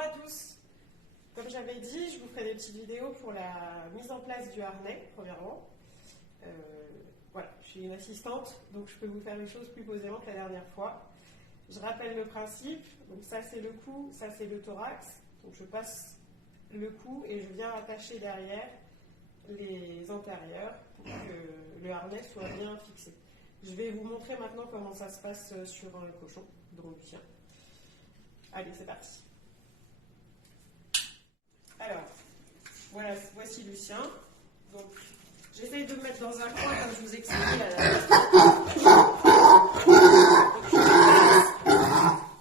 Bonjour à tous. Comme j'avais dit, je vous ferai des petites vidéos pour la mise en place du harnais, premièrement. Voilà, je suis une assistante, donc je peux vous faire les choses plus posément que la dernière fois. Je rappelle le principe, donc ça c'est le cou, ça c'est le thorax. Donc je passe le cou et je viens attacher derrière les antérieurs pour que le harnais soit bien fixé. Je vais vous montrer maintenant comment ça se passe sur un cochon, dont Lucien. Allez, c'est parti. Alors, voilà, voici Lucien. Donc, j'essaye de me mettre dans un coin comme je vous expliquais la dernière fois.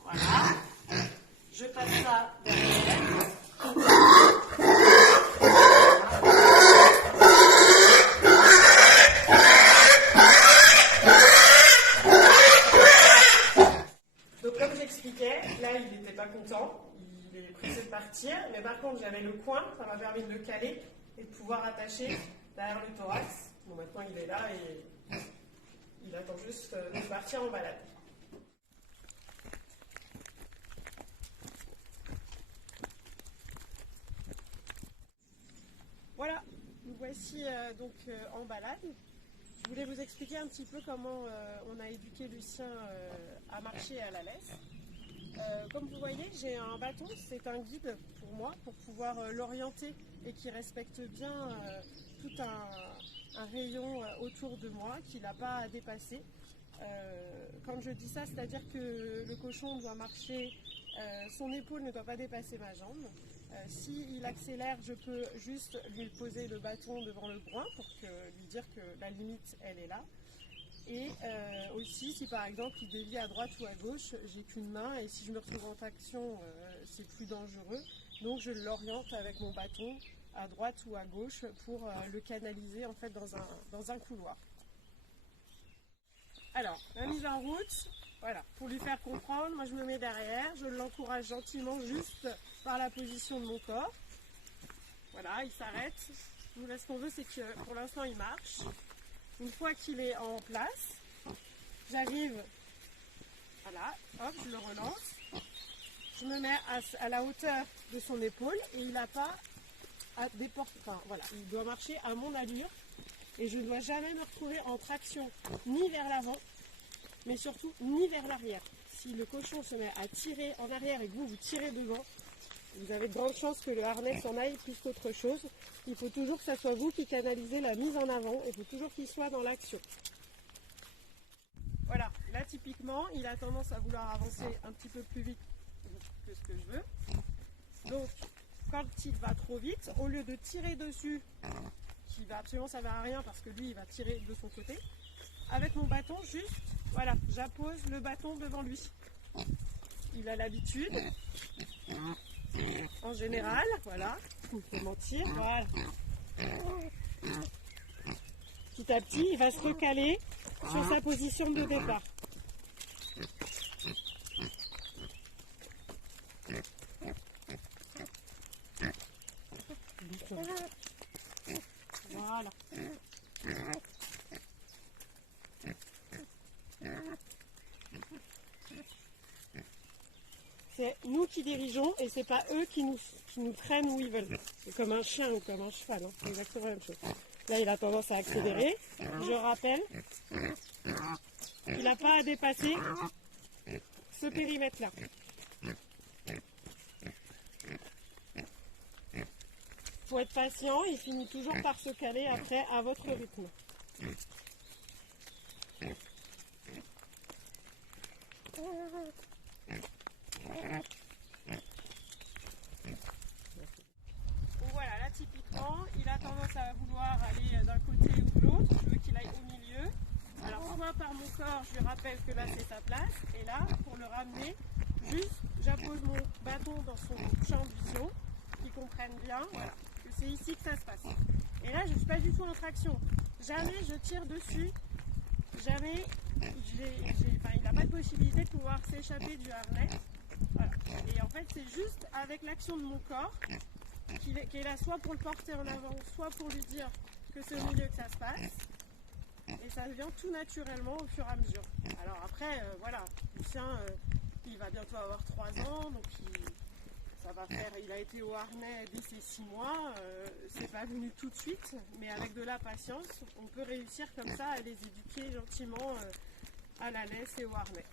Voilà. Je passe ça derrière. Donc, comme j'expliquais, là, il n'était pas content. Il est pressé de partir, mais par contre j'avais le coin, ça m'a permis de le caler et de pouvoir attacher derrière le thorax. Bon, maintenant il est là et il attend juste de partir en balade. Voilà, nous voici donc en balade. Je voulais vous expliquer un petit peu comment on a éduqué Lucien à marcher et à la laisse. Comme vous voyez, j'ai un bâton, c'est un guide pour moi, pour pouvoir l'orienter et qui respecte bien tout un rayon autour de moi, qu'il n'a pas à dépasser. Quand je dis ça, c'est-à-dire que le cochon doit marcher, son épaule ne doit pas dépasser ma jambe. S'il accélère, je peux juste lui poser le bâton devant le groin pour lui dire que la limite, elle est là. Et aussi, si par exemple il dévie à droite ou à gauche, j'ai qu'une main et si je me retrouve en traction, c'est plus dangereux. Donc je l'oriente avec mon bâton à droite ou à gauche pour le canaliser en fait dans un couloir. Alors, la mise en route, voilà, pour lui faire comprendre, moi je me mets derrière, je l'encourage gentiment juste par la position de mon corps. Voilà, il s'arrête. Nous là ce qu'on veut c'est que pour l'instant il marche. Une fois qu'il est en place, j'arrive, voilà, hop, je le relance, je me mets à la hauteur de son épaule et il n'a pas à déporter, enfin voilà, il doit marcher à mon allure et je ne dois jamais me retrouver en traction ni vers l'avant, mais surtout ni vers l'arrière. Si le cochon se met à tirer en arrière et que vous tirez devant, vous avez de grandes chances que le harnais s'en aille plus qu'autre chose. Il faut toujours que ce soit vous qui canalisez la mise en avant. Il faut toujours qu'il soit dans l'action. Voilà, là typiquement, il a tendance à vouloir avancer un petit peu plus vite que ce que je veux. Donc, quand il va trop vite, au lieu de tirer dessus, qui va absolument servir à rien parce que lui, il va tirer de son côté, avec mon bâton, juste, voilà, j'appose le bâton devant lui. Il a l'habitude. En général, voilà, il faut mentir, voilà. Petit à petit, il va se recaler sur sa position de départ. Voilà. C'est nous qui dirigeons et c'est pas eux qui nous traînent où ils veulent. C'est comme un chien ou comme un cheval, hein. C'est exactement la même chose. Là, il a tendance à accélérer. Je rappelle qu'il n'a pas à dépasser ce périmètre-là. Il faut être patient, il finit toujours par se caler après à votre rythme. Donc voilà, là typiquement, il a tendance à vouloir aller d'un côté ou de l'autre. Je veux qu'il aille au milieu. Alors soit par mon corps, je lui rappelle que là c'est sa place. Et là, pour le ramener, juste j'appose mon bâton dans son champ de vision, qu'il comprenne bien, voilà, que c'est ici que ça se passe. Et là, je ne suis pas du tout en traction. Jamais je tire dessus, jamais il n'a pas de possibilité de pouvoir s'échapper du harnais. Voilà. Et en fait, c'est juste avec l'action de mon corps qui est là soit pour le porter en avant, soit pour lui dire que c'est au milieu que ça se passe. Et ça vient tout naturellement au fur et à mesure. Alors après, voilà, Lucien, il va bientôt avoir 3 ans, donc ça va faire, il a été au harnais dès ses 6 mois, c'est pas venu tout de suite, mais avec de la patience, on peut réussir comme ça à les éduquer gentiment à la laisse et au harnais.